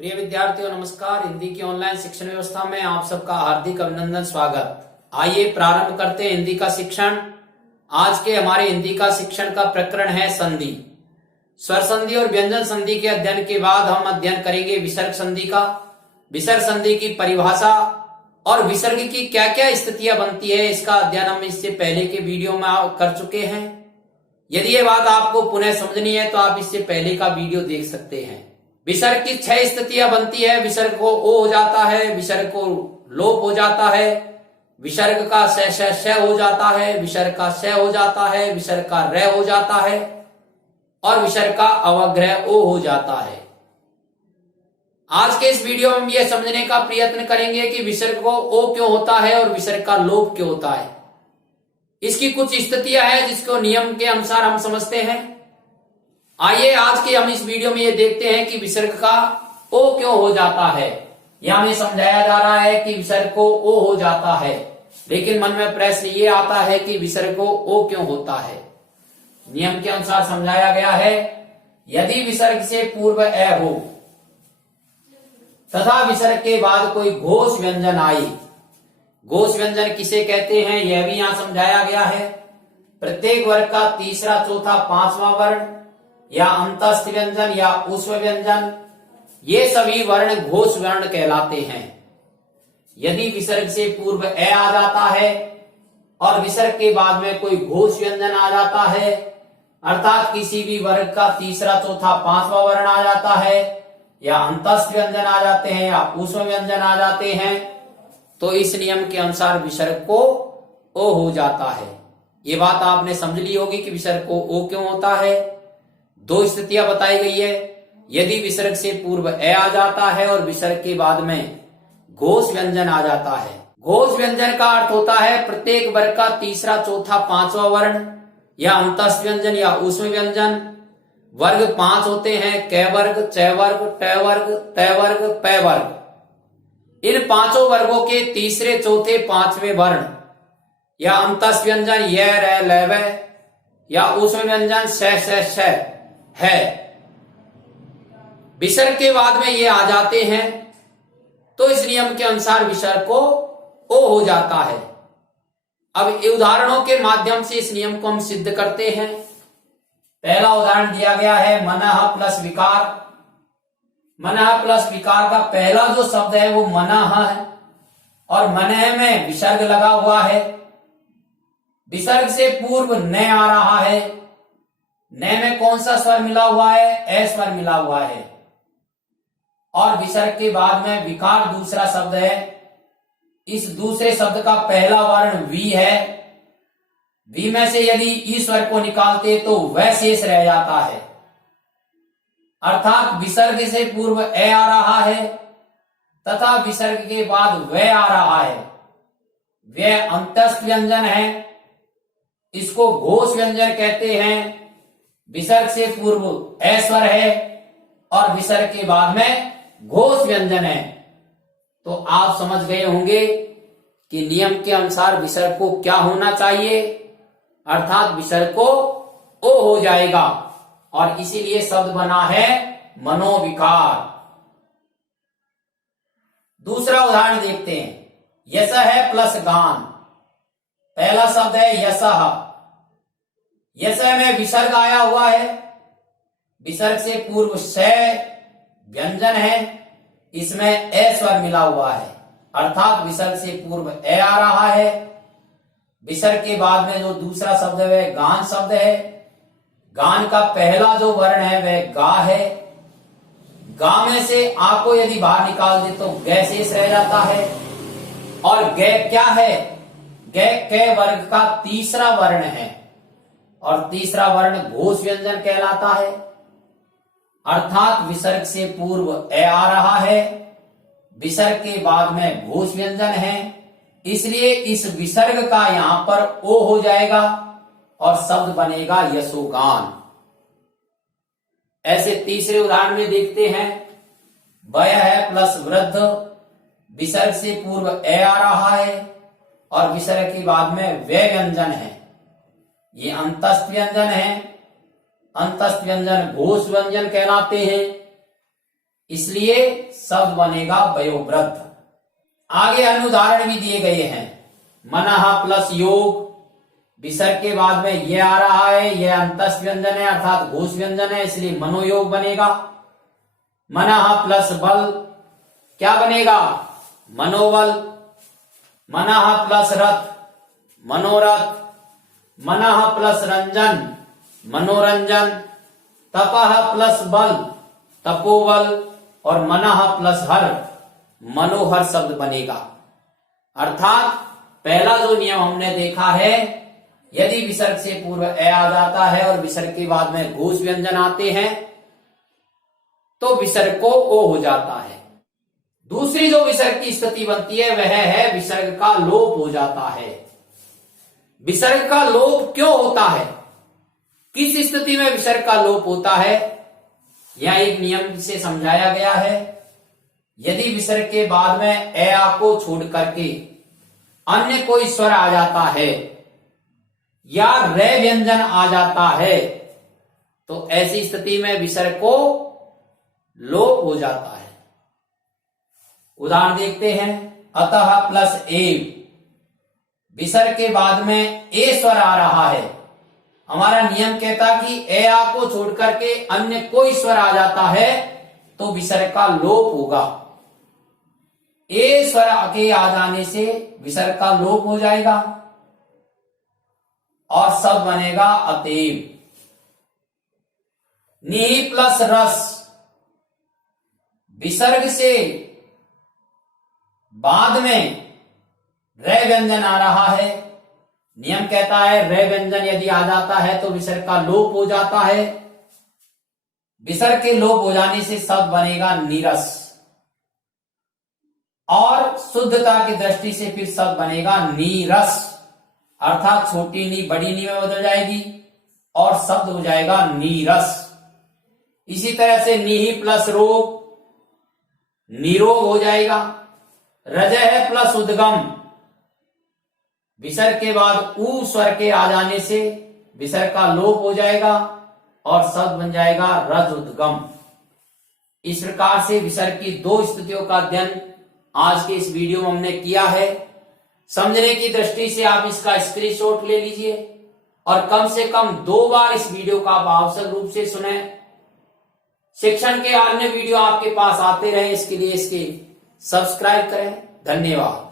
प्रिय विद्यार्थियों नमस्कार। हिंदी की ऑनलाइन शिक्षण व्यवस्था में आप सबका हार्दिक अभिनंदन स्वागत। आइए प्रारंभ करते हैं हिंदी का शिक्षण। आज के हमारे हिंदी का शिक्षण का प्रकरण है संधि। स्वर संधि और व्यंजन संधि के अध्ययन के बाद हम अध्ययन करेंगे विसर्ग संधि का। विसर्ग संधि की परिभाषा और विसर्ग की क्या क्या स्थितियां बनती है, इसका अध्ययन हम इससे पहले के वीडियो में कर चुके हैं। यदि ये बात आपको पुनः समझनी है तो आप इससे पहले का वीडियो देख सकते हैं। विसर्ग की 6 स्थितियां बनती है। विसर्ग को ओ हो जाता है, विसर्ग को लोप हो जाता है, विसर्ग का श हो जाता है, विसर्ग का स हो जाता है, विसर्ग का र हो जाता है और विसर्ग का अवग्रह ओ हो जाता है। आज के इस वीडियो में हम यह समझने का प्रयत्न करेंगे कि विसर्ग को ओ क्यों होता है और विसर्ग का लोप क्यों होता है। इसकी कुछ स्थितियां हैं जिसको नियम के अनुसार हम समझते हैं। आइए आज के हम इस वीडियो में ये देखते हैं कि विसर्ग का ओ क्यों हो जाता है। यह हमें समझाया जा रहा है कि विसर्ग को ओ हो जाता है, लेकिन मन में प्रश्न ये आता है कि विसर्ग को ओ क्यों होता है। नियम के अनुसार समझाया गया है, यदि विसर्ग से पूर्व ए हो तथा विसर्ग के बाद कोई घोष व्यंजन आए। घोष व्यंजन किसे कहते हैं यह भी यहां समझाया गया है। प्रत्येक वर्ग का तीसरा, चौथा, पांचवा वर्ण या अंतस्थ व्यंजन या उस्व व्यंजन, ये सभी वर्ण घोष वर्ण कहलाते हैं। यदि विसर्ग से पूर्व ए आ जाता है और विसर्ग के बाद में कोई घोष व्यंजन आ जाता है, अर्थात किसी भी वर्ग का तीसरा, चौथा, पांचवा वर्ण आ जाता है या अंतस्थ व्यंजन आ जाते हैं या उस्व व्यंजन आ जाते हैं, तो इस नियम के अनुसार विसर्ग को ओ हो जाता है। ये बात आपने समझ ली होगी कि विसर्ग को ओ क्यों होता है। 2 स्थितियां बताई गई है। यदि विसर्ग से पूर्व ए आ जाता है और विसर्ग के बाद में घोष व्यंजन आ जाता है। घोष व्यंजन का अर्थ होता है प्रत्येक वर्ग का तीसरा, चौथा, पांचवा वर्ण या अंतस्थ व्यंजन या उस्व व्यंजन। वर्ग 5 होते हैं, क वर्ग, च वर्ग, ट वर्ग, त वर्ग, प वर्ग। इन 5 वर्गों के तीसरे, चौथे, पांचवें वर्ण या अंतस्थ व्यंजन य, र, ल, व या उस्व व्यंजन श है। विसर्ग के बाद में ये आ जाते हैं तो इस नियम के अनुसार विसर्ग को ओ हो जाता है। अब उदाहरणों के माध्यम से इस नियम को हम सिद्ध करते हैं। पहला उदाहरण दिया गया है मनः प्लस विकार। मनः प्लस विकार का पहला जो शब्द है वो मनः है और मनः में विसर्ग लगा हुआ है। विसर्ग से पूर्व न आ रहा है। न में कौन सा स्वर मिला हुआ है? ए स्वर मिला हुआ है। और विसर्ग के बाद में विकार दूसरा शब्द है। इस दूसरे शब्द का पहला वर्ण वी है। वी में से यदि ई स्वर को निकालते तो वह शेष रह जाता है। अर्थात विसर्ग से पूर्व ए आ रहा है तथा विसर्ग के बाद वह आ रहा है। वह अंतस्थ व्यंजन है, इसको घोष व्यंजन कहते हैं। विसर्ग से पूर्व ए स्वर है और विसर्ग के बाद में घोष व्यंजन है। तो आप समझ गए होंगे कि नियम के अनुसार विसर्ग को क्या होना चाहिए, अर्थात विसर्ग को ओ हो जाएगा और इसीलिए शब्द बना है मनोविकार। दूसरा उदाहरण देखते हैं। यश है प्लस गान। पहला शब्द है यशः। यश में विसर्ग आया हुआ है। विसर्ग से पूर्व श व्यंजन है, इसमें ए स्वर मिला हुआ है, अर्थात विसर्ग से पूर्व ए आ रहा है। विसर्ग के बाद में जो दूसरा शब्द है वह गान शब्द है। गान का पहला जो वर्ण है वह गा है। गा में से आ को यदि बाहर निकाल दे तो ग शेष रह जाता है। और ग क्या है? ग क वर्ग का तीसरा वर्ण है और तीसरा वर्ण घोष व्यंजन कहलाता है। अर्थात विसर्ग से पूर्व ए आ रहा है, विसर्ग के बाद में घोष व्यंजन है, इसलिए इस विसर्ग का यहां पर ओ हो जाएगा और शब्द बनेगा यशोगान। ऐसे तीसरे उदाहरण में देखते हैं। वय है प्लस वृद्ध। विसर्ग से पूर्व ए आ रहा है और विसर्ग के बाद में वे व्यंजन है। ये अंतस्थ व्यंजन है। अंतस्थ व्यंजन घोष व्यंजन कहलाते हैं। इसलिए शब्द बनेगा वयोवृद्ध। आगे अन्य उदाहरण भी दिए गए हैं। मनः प्लस योग, विसर्ग के बाद में यह आ रहा है, यह अंतस्थ व्यंजन है अर्थात घोष व्यंजन है, इसलिए मनोयोग बनेगा। मनः प्लस बल क्या बनेगा? मनोबल। मनः प्लस रथ, मनोरथ। मनः प्लस रंजन, मनोरंजन। तपः प्लस बल, तपोबल। और मनः प्लस हर, मनोहर शब्द बनेगा। अर्थात पहला जो नियम हमने देखा है, यदि विसर्ग से पूर्व ए आ जाता है और विसर्ग के बाद में घोष व्यंजन आते हैं तो विसर्ग को ओ हो जाता है। दूसरी जो विसर्ग की स्थिति बनती है वह है विसर्ग का लोप हो जाता है। विसर्ग का लोप क्यों होता है? किस स्थिति में विसर्ग का लोप होता है? यह एक नियम से समझाया गया है। यदि विसर्ग के बाद में ए आ को छोड़ करके अन्य कोई स्वर आ जाता है या रे व्यंजन आ जाता है तो ऐसी स्थिति में विसर्ग को लोप हो जाता है। उदाहरण देखते हैं। अतः प्लस एव, विसर्ग के बाद में ए स्वर आ रहा है। हमारा नियम कहता कि ए आ को छोड़ करके अन्य कोई स्वर आ जाता है तो विसर्ग का लोप होगा। ए स्वर आके आ जाने से विसर्ग का लोप हो जाएगा और शब्द बनेगा अतएव। नी प्लस रस, विसर्ग से बाद में रे व्यंजन आ रहा है। नियम कहता है रे व्यंजन यदि आ जाता है तो विसर्ग का लोप हो जाता है। विसर्ग के लोप हो जाने से शब्द बनेगा नीरस और शुद्धता की दृष्टि से फिर शब्द बनेगा नीरस, अर्थात छोटी नी बड़ी नी में बदल जाएगी और शब्द हो जाएगा नीरस। इसी तरह से नीहि प्लस रोग, निरोग हो जाएगा। रजह प्लस उद्गम, विसर्ग के बाद ऊ स्वर के आ जाने से विसर्ग का लोप हो जाएगा और शब्द बन जाएगा रज उद्गम। इस प्रकार से विसर्ग की दो स्थितियों का अध्ययन आज के इस वीडियो में हमने किया है। समझने की दृष्टि से आप इसका स्क्रीनशॉट ले लीजिए और कम से कम 2 बार इस वीडियो का आप आवश्यक रूप से सुने। शिक्षण के अन्य वीडियो आपके पास आते रहे, इसके लिए इसके सब्सक्राइब करें। धन्यवाद।